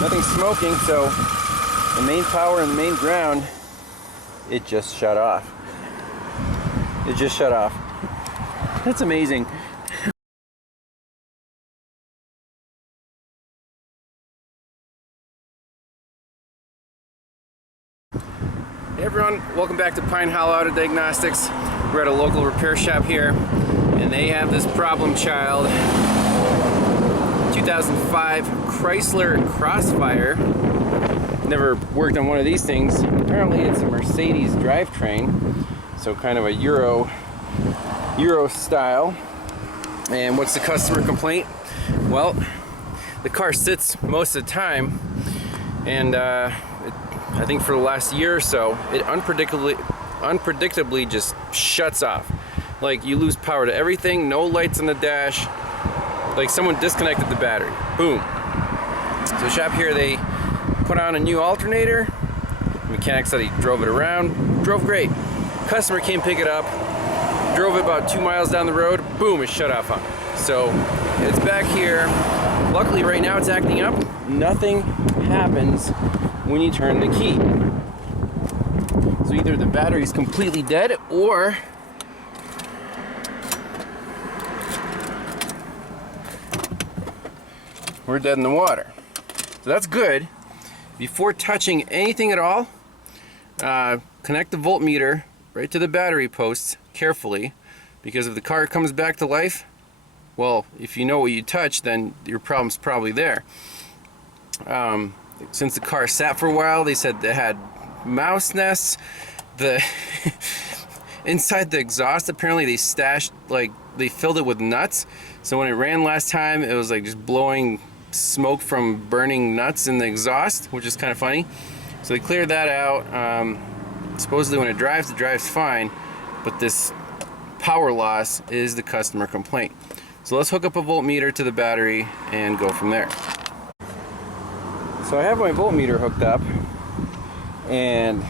nothing smoking, so the main power and the main ground, it just shut off. It just shut off. That's amazing. Hey everyone, welcome back to Pine Hollow Auto Diagnostics. We're at a local repair shop here, and they have this problem child. 2005 Chrysler Crossfire. Never worked on one of these things. Apparently it's a Mercedes drivetrain, so kind of a Euro style. And what's the customer complaint? Well, the car sits most of the time, and I think for the last year or so, it unpredictably just shuts off. Like, you lose power to everything, no lights on the dash, like someone disconnected the battery. Boom. So the shop here, they put on a new alternator. The mechanic said he drove it around, drove great. Customer came pick it up, drove it about 2 miles down the road, boom, it shut off on it. So it's back here. Luckily right now it's acting up. Nothing happens when you turn the key. So either the battery's completely dead, or we're dead in the water. So that's good. Before touching anything at all, connect the voltmeter right to the battery posts carefully, because if the car comes back to life, well, if you know what you touched, then your problem's probably there. Since the car sat for a while, they said they had mouse nests. The inside the exhaust, apparently they stashed, like, they filled it with nuts. So when it ran last time, it was like just blowing smoke from burning nuts in the exhaust, which is kind of funny. So they cleared that out. Supposedly when it drives fine, but this power loss is the customer complaint. So let's hook up a voltmeter to the battery and go from there. So I have my voltmeter hooked up, and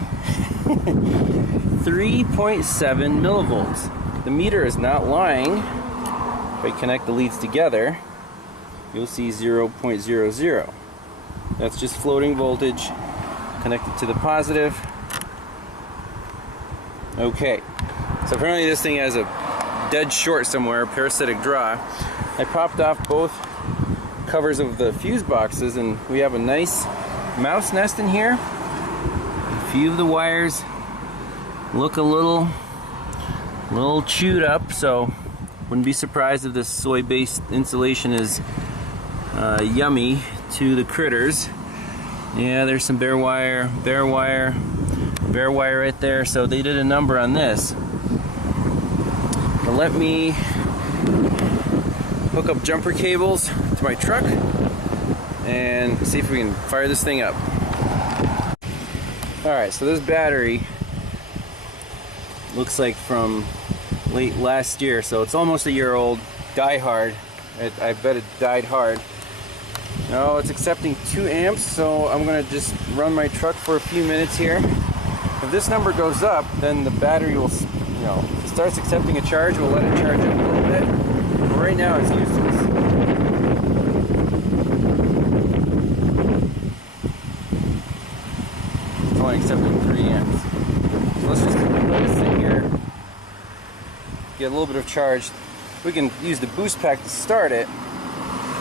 3.7 millivolts. The meter is not lying. If I connect the leads together, you'll see 0.00. That's just floating voltage connected to the positive. Okay, so apparently this thing has a dead short somewhere, a parasitic draw. I popped off both covers of the fuse boxes, and we have a nice mouse nest in here. A few of the wires look a little chewed up, so wouldn't be surprised if this soy-based insulation is yummy to the critters. Yeah, there's some bare wire right there, so they did a number on this. But let me hook up jumper cables to my truck and see if we can fire this thing up. Alright, so this battery looks like from late last year, so it's almost a year old. Die hard. I bet it died hard. No, it's accepting 2 amps, so I'm gonna just run my truck for a few minutes here. If this number goes up, then the battery will, if it starts accepting a charge, we'll let it charge up a little bit. But right now it's useless. It's only accepting 3 amps. So let's just let it sit here, get a little bit of charge. We can use the boost pack to start it,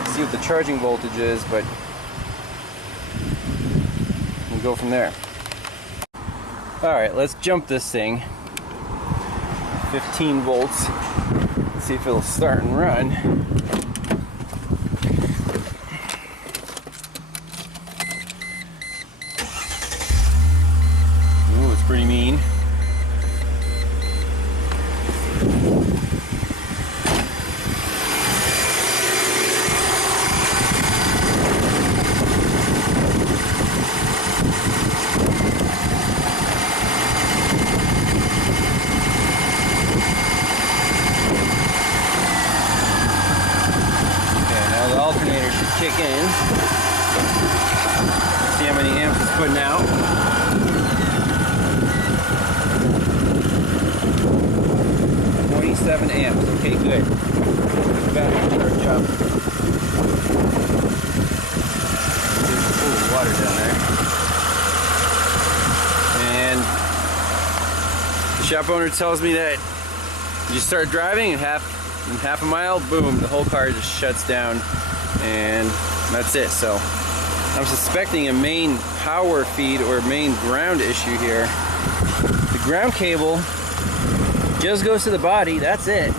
see what the charging voltage is, but we'll go from there. Alright, let's jump this thing. 15 volts. Let's see if it'll start and run. Ooh, it's pretty mean. Alternator should kick in. See how many amps it's putting out. 27 amps. Okay, good. Battery charge up. Ooh, water down there. And the shop owner tells me that you just start driving and in half a mile, boom, the whole car just shuts down, and that's it. So I'm suspecting a main power feed or main ground issue here. The ground cable just goes to the body, that's it.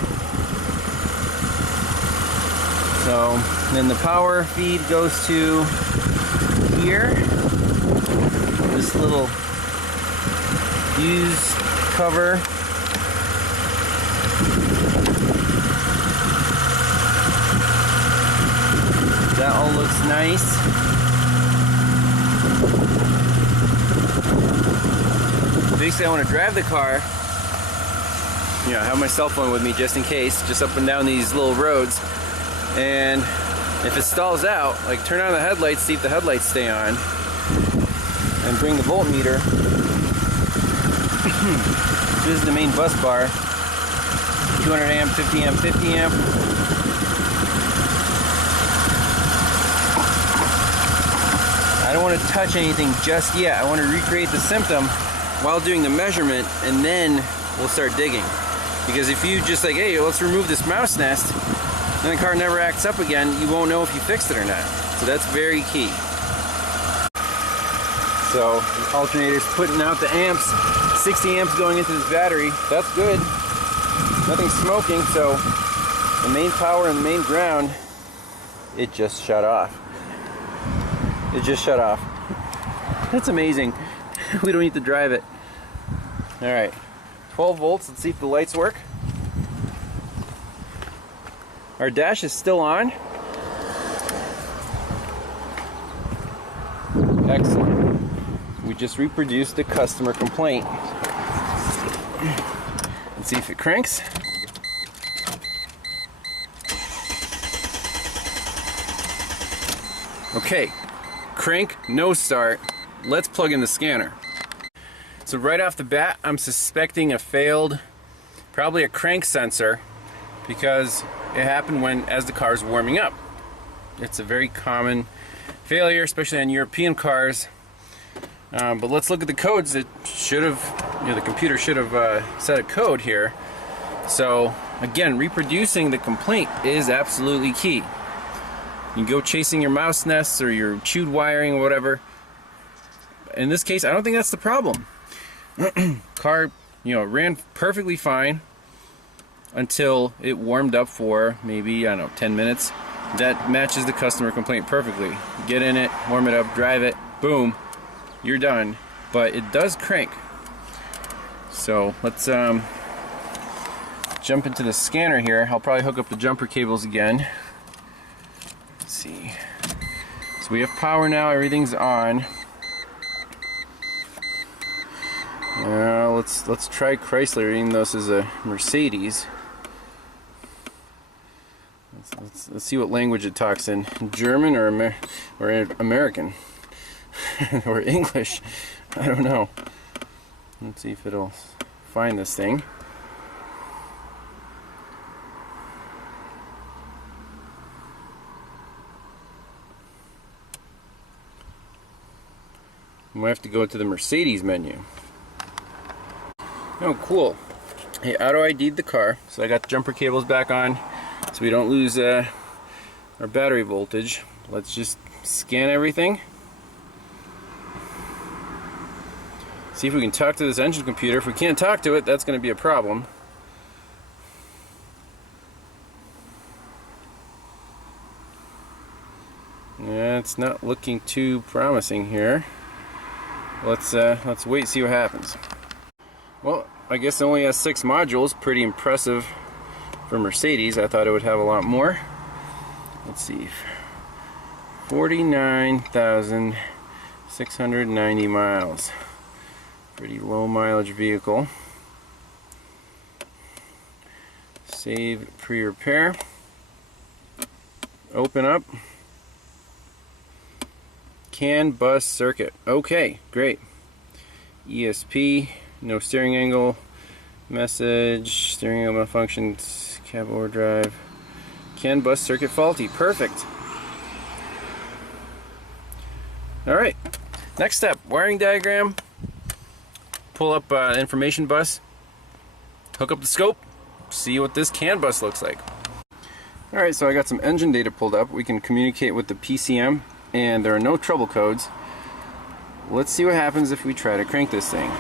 So then the power feed goes to here, this little fuse cover. That all looks nice. Basically, I want to drive the car, you know, have my cell phone with me just in case, just up and down these little roads. And if it stalls out, like turn on the headlights, see if the headlights stay on, and bring the voltmeter. This is the main bus bar. 200 amp, 50 amp, 50 amp. I don't want to touch anything just yet. I want to recreate the symptom while doing the measurement, and then we'll start digging. Because if you just like, hey, let's remove this mouse nest, then the car never acts up again, you won't know if you fixed it or not. So that's very key. So the alternator's putting out the amps, 60 amps going into this battery. That's good. Nothing's smoking, so the main power and the main ground, it just shut off. It just shut off. That's amazing. We don't need to drive it. Alright, 12 volts, let's see if the lights work. Our dash is still on. Excellent. We just reproduced the customer complaint. Let's see if it cranks. Okay, crank, no start. Let's plug in the scanner. So right off the bat, I'm suspecting a failed, probably a crank sensor, because it happened as the car is warming up. It's a very common failure, especially on European cars. But let's look at the codes. It should have, the computer should have set a code here. So again, reproducing the complaint is absolutely key. You can go chasing your mouse nests or your chewed wiring or whatever. In this case, I don't think that's the problem. Car, ran perfectly fine until it warmed up for maybe, I don't know, 10 minutes. That matches the customer complaint perfectly. Get in it, warm it up, drive it, boom, you're done. But it does crank. So let's jump into the scanner here. I'll probably hook up the jumper cables again. Let's see. So we have power now, everything's on. Let's try Chrysler, even though this is a Mercedes. Let's see what language it talks in. German or American or English. I don't know. Let's see if it'll find this thing. We have to go to the Mercedes menu. Oh, cool. Hey, auto ID'd the car, so I got the jumper cables back on so we don't lose our battery voltage. Let's just scan everything. See if we can talk to this engine computer. If we can't talk to it, that's going to be a problem. Yeah, it's not looking too promising here. Let's wait and see what happens. Well, I guess it only has 6 modules. Pretty impressive for Mercedes. I thought it would have a lot more. Let's see. 49,690 miles. Pretty low mileage vehicle. Save pre-repair. Open up. CAN bus circuit. Okay, great. ESP. No steering angle, message, steering angle malfunctions, cab overdrive, CAN bus circuit faulty, perfect. Alright, next step, wiring diagram. Pull up information bus, hook up the scope, see what this CAN bus looks like. Alright, so I got some engine data pulled up. We can communicate with the PCM and there are no trouble codes. Let's see what happens if we try to crank this thing.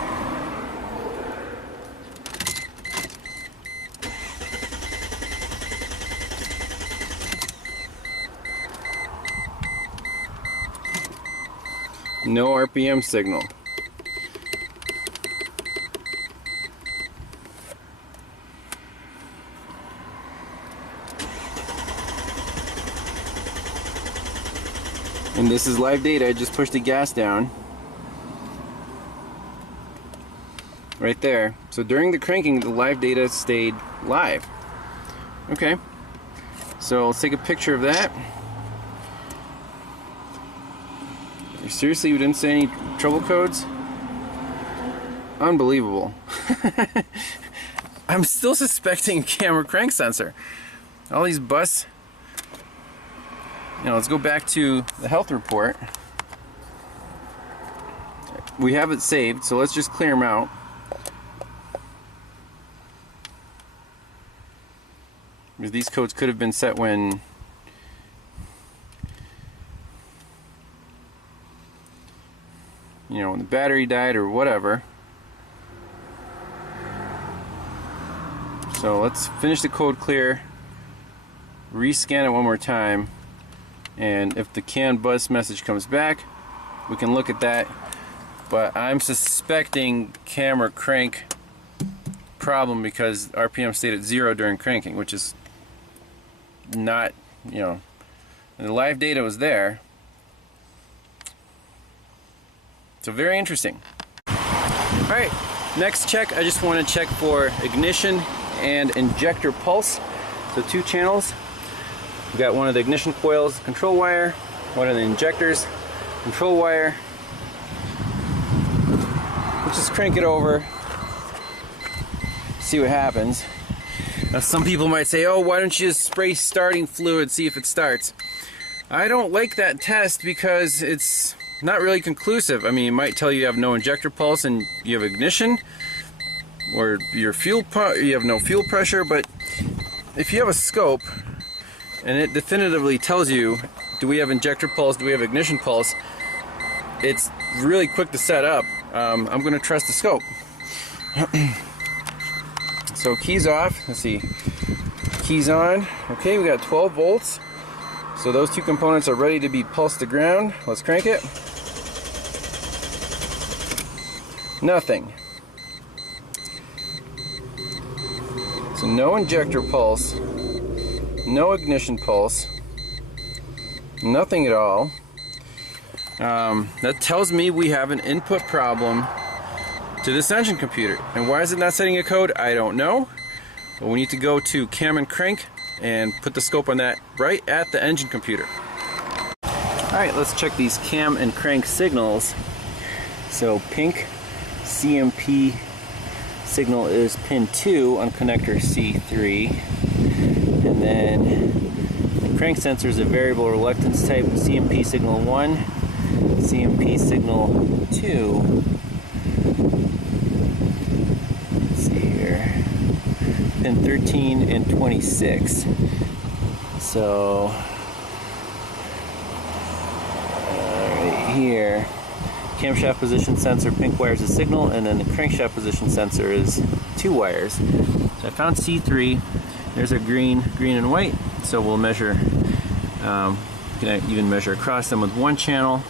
No RPM signal. And this is live data. I just pushed the gas down. Right there. So during the cranking, the live data stayed live. Okay. So let's take a picture of that. Seriously, you didn't say any trouble codes? Unbelievable. I'm still suspecting camera crank sensor. All these bus. Let's go back to the health report. We have it saved, so let's just clear them out. Because these codes could have been set when when the battery died or whatever. So let's finish the code clear, rescan it one more time, and if the CAN bus message comes back, we can look at that. But I'm suspecting camera crank problem because RPM stayed at 0 during cranking, which is not, the live data was there. So very interesting. Alright, next check, I just want to check for ignition and injector pulse. So 2 channels. We've got one of the ignition coils control wire, one of the injectors control wire. Let's just crank it over, see what happens. Now some people might say, oh, why don't you just spray starting fluid, see if it starts. I don't like that test because it's not really conclusive. I mean, it might tell you have no injector pulse and you have ignition, or your fuel you have no fuel pressure. But if you have a scope and it definitively tells you, do we have injector pulse, do we have ignition pulse, it's really quick to set up. I'm going to trust the scope. So keys off. Let's see. Keys on. Okay, we got 12 volts. So those 2 components are ready to be pulsed to ground. Let's crank it. Nothing. So no injector pulse, no ignition pulse, nothing at all. That tells me we have an input problem to this engine computer. And why is it not setting a code? I don't know. But we need to go to cam and crank and put the scope on that right at the engine computer. Alright, let's check these cam and crank signals. So pink CMP signal is pin 2 on connector C3, and then the crank sensor is a variable reluctance type CMP signal 1, CMP signal 2. Let's see here, pin 13 and 26. So right here, camshaft position sensor, pink wires a signal, and then the crankshaft position sensor is 2 wires. So I found C3. There's a green and white. So we'll measure, can even measure across them with 1 channel.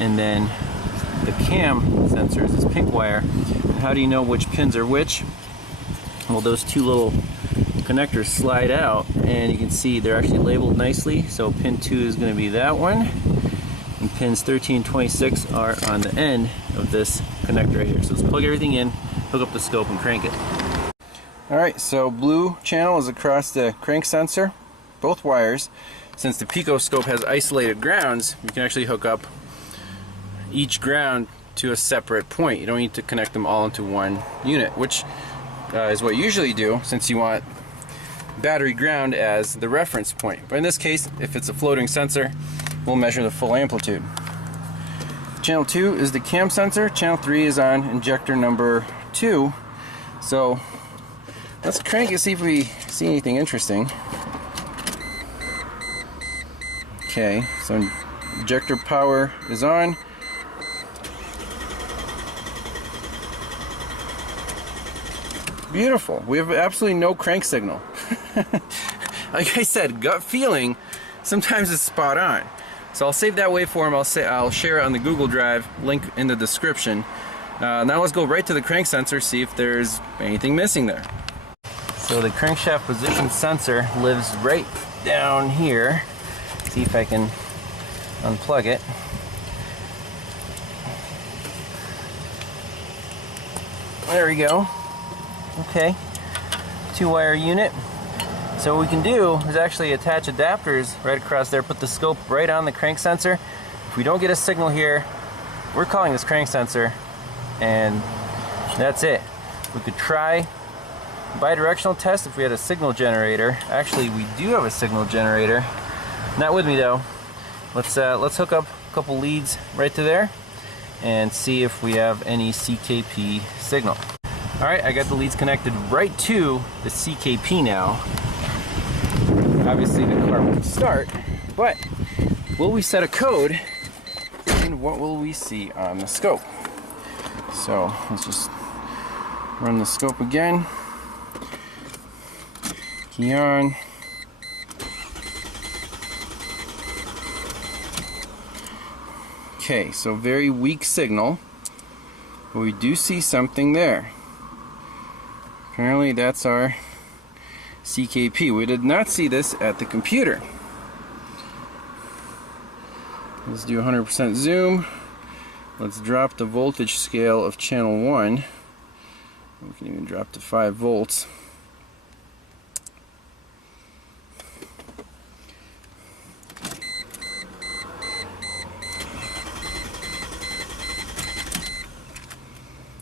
And then the cam sensors is pink wire. And how do you know which pins are which? Well, those 2 little connectors slide out, and you can see they're actually labeled nicely. So pin 2 is going to be that one. And pins 13 and 26 are on the end of this connector right here. So let's plug everything in, hook up the scope, and crank it. Alright, so blue channel is across the crank sensor, both wires. Since the PICOSCOPE has isolated grounds, you can actually hook up each ground to a separate point. You don't need to connect them all into one unit, which is what you usually do since you want battery ground as the reference point. But in this case, if it's a floating sensor, we'll measure the full amplitude. Channel 2 is the cam sensor. Channel 3 is on injector number 2. So let's crank it, see if we see anything interesting. Okay, so injector power is on. Beautiful. We have absolutely no crank signal. Like I said, gut feeling sometimes is spot on. So I'll save that waveform. I'll share it on the Google Drive, link in the description. Now let's go right to the crank sensor, see if there's anything missing there. So the crankshaft position sensor lives right down here. See if I can unplug it. There we go. Okay, 2-wire unit. So what we can do is actually attach adapters right across there, put the scope right on the crank sensor. If we don't get a signal here, we're calling this crank sensor, and that's it. We could try bidirectional test if we had a signal generator. Actually, we do have a signal generator. Not with me though. Let's hook up a couple leads right to there and see if we have any CKP signal. Alright, I got the leads connected right to the CKP now. Obviously the car won't start, but will we set a code and what will we see on the scope? So let's just run the scope again. Key on. Okay, so very weak signal, but we do see something there. Apparently that's our CKP. We did not see this at the computer. Let's do 100% zoom. Let's drop the voltage scale of channel 1. We can even drop to 5 volts.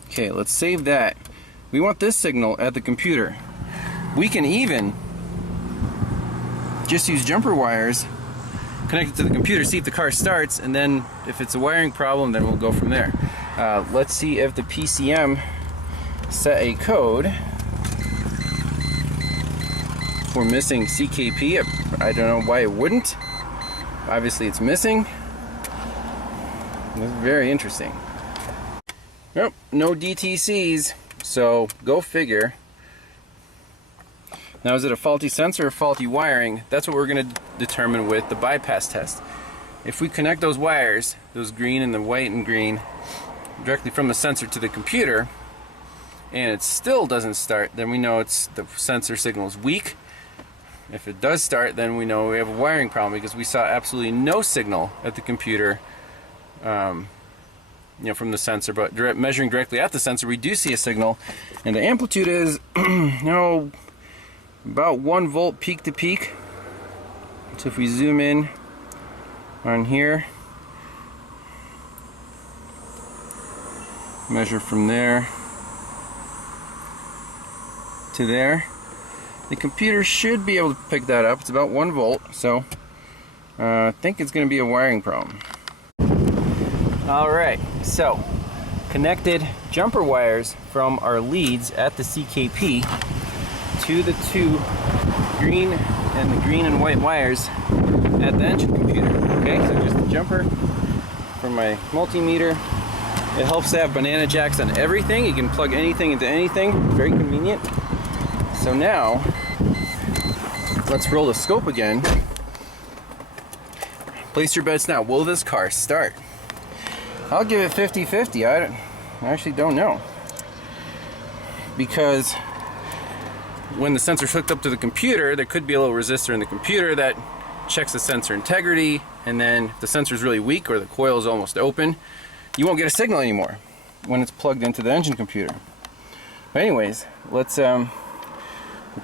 Okay, let's save that. We want this signal at the computer. We can even just use jumper wires, connect it to the computer, see if the car starts, and then if it's a wiring problem, then we'll go from there. Let's see if the PCM set a code for missing CKP. I don't know why it wouldn't. Obviously it's missing. That's very interesting. Nope, no DTCs, so go figure. Now, is it a faulty sensor or faulty wiring? That's what we're going to determine with the bypass test. If we connect those wires, those green and the white and green, directly from the sensor to the computer, and it still doesn't start, then we know the sensor signal is weak. If it does start, then we know we have a wiring problem because we saw absolutely no signal at the computer. From the sensor, but measuring directly at the sensor, we do see a signal, and the amplitude is about 1 volt peak to peak. So if we zoom in on here, measure from there to there, the computer should be able to pick that up. It's about 1 volt, so I think it's going to be a wiring problem. Alright, so connected jumper wires from our leads at the CKP to the 2 green and white wires at the engine computer. Okay, so just the jumper from my multimeter. It helps to have banana jacks on everything. You can plug anything into anything, very convenient. So now, let's roll the scope again. Place your bets now. Will this car start? I'll give it 50-50. I actually don't know. Because when the sensor's hooked up to the computer, there could be a little resistor in the computer that checks the sensor integrity, and then if the sensor's really weak or the coil is almost open, you won't get a signal anymore when it's plugged into the engine computer. But anyways, let's the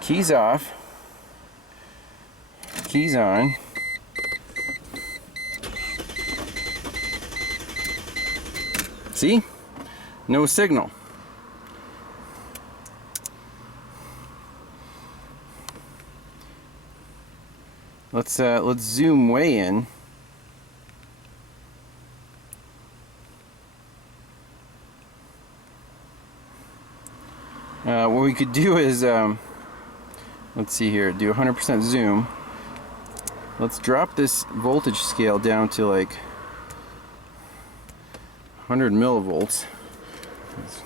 keys off, keys on. See? No signal. Let's zoom way in. what we could do is, let's see here, do 100% zoom. Let's drop this voltage scale down to like 100 millivolts. Let's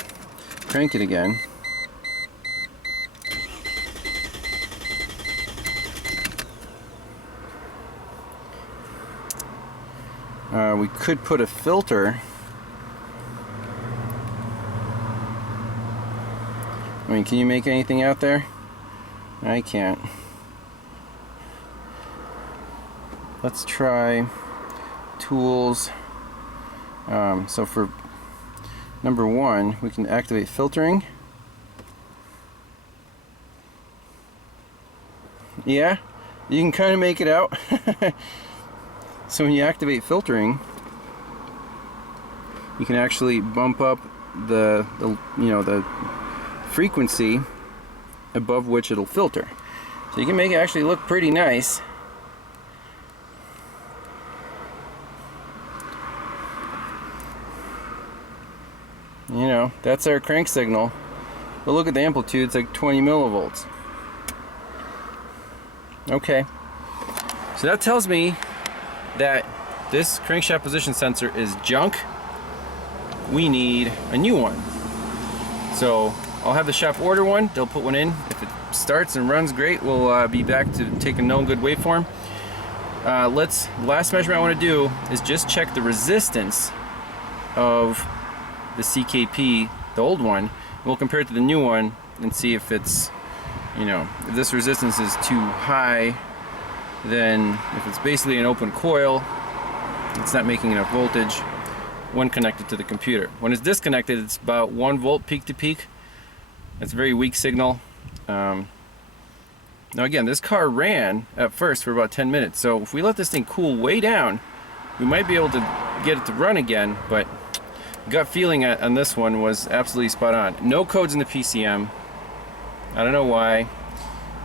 crank it again. We could put a filter. I mean, can you make anything out there? I can't. Let's try tools. So for number 1, we can activate filtering. Yeah, you can kind of make it out. So when you activate filtering, you can actually bump up the frequency above which it'll filter. So you can make it actually look pretty nice. You know, that's our crank signal. But look at the amplitude, it's like 20 millivolts. Okay. So that tells me that this crankshaft position sensor is junk. We need a new one. So I'll have the shop order one. They'll put one in. If it starts and runs great, we'll be back to take a known good waveform. Last measurement I want to do is just check the resistance of the CKP, the old one. We'll compare it to the new one and see if it's, you know, if this resistance is too high. Then if it's basically an open coil, it's not making enough voltage when connected to the computer. When it's disconnected, it's about 1 volt peak to peak. It's a very weak signal. Now again, this car ran at first for about 10 minutes, so if we let this thing cool way down, we might be able to get it to run again, but gut feeling on this one was absolutely spot on. No codes in the PCM. I don't know why,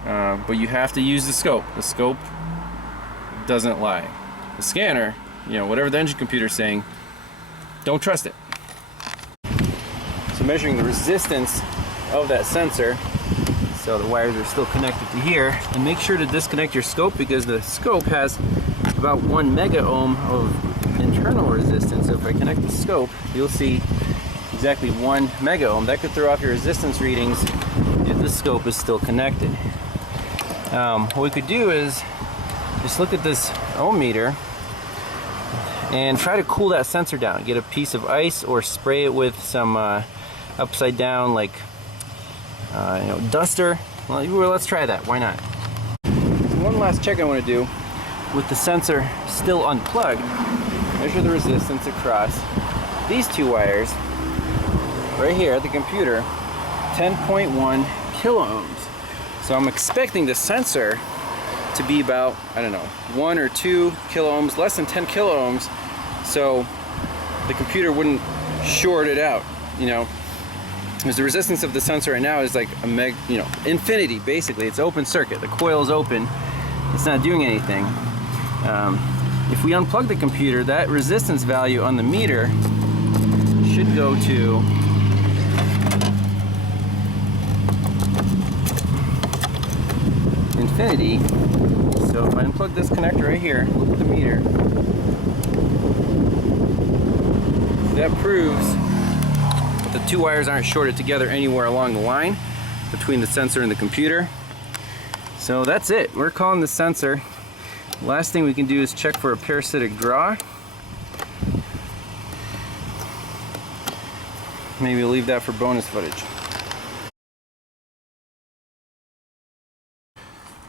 but you have to use the scope. The scope doesn't lie. The scanner, you know, whatever the engine computer's saying, don't trust it. So measuring the resistance of that sensor, so the wires are still connected to here, and make sure to disconnect your scope because the scope has about 1 mega ohm of internal resistance. So if I connect the scope, you'll see exactly 1 mega ohm. That could throw off your resistance readings if the scope is still connected. What we could do is just look at this ohm meter and try to cool that sensor down. Get a piece of ice or spray it with some upside down, like duster. Well, let's try that. Why not? One last check I want to do with the sensor still unplugged. Measure the resistance across these 2 wires right here at the computer. 10.1 kilo ohms. So I'm expecting the sensor to be about, I don't know, 1 or 2 kilo ohms, less than 10 kilo ohms, so the computer wouldn't short it out, you know, because the resistance of the sensor right now is like infinity. Basically, it's open circuit. The coil is open. It's not doing anything. If we unplug the computer, that resistance value on the meter should go to infinity. So if I unplug this connector right here, look at the meter. That proves that the 2 wires aren't shorted together anywhere along the line between the sensor and the computer. So that's it. We're calling the sensor. Last thing we can do is check for a parasitic draw. Maybe we'll leave that for bonus footage.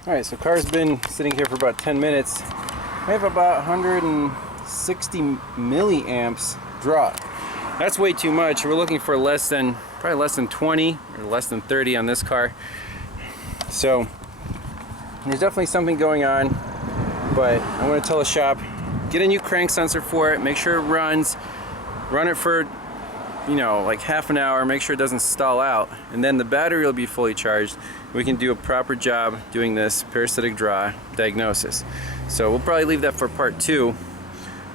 Alright, so car's been sitting here for about 10 minutes. I have about 160 milliamps draw. That's way too much. We're looking for probably less than 20 or less than 30 on this car. So there's definitely something going on, but I want to tell the shop, get a new crank sensor for it, make sure it runs, run it for, you know, like half an hour, make sure it doesn't stall out, and then the battery will be fully charged. We can do a proper job doing this parasitic draw diagnosis. So we'll probably leave that for part 2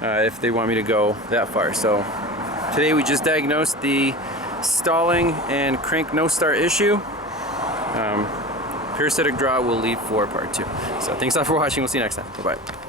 if they want me to go that far. So today we just diagnosed the stalling and crank no start issue. Parasitic draw we'll leave for part 2. So thanks a lot for watching. We'll see you next time. Bye-bye.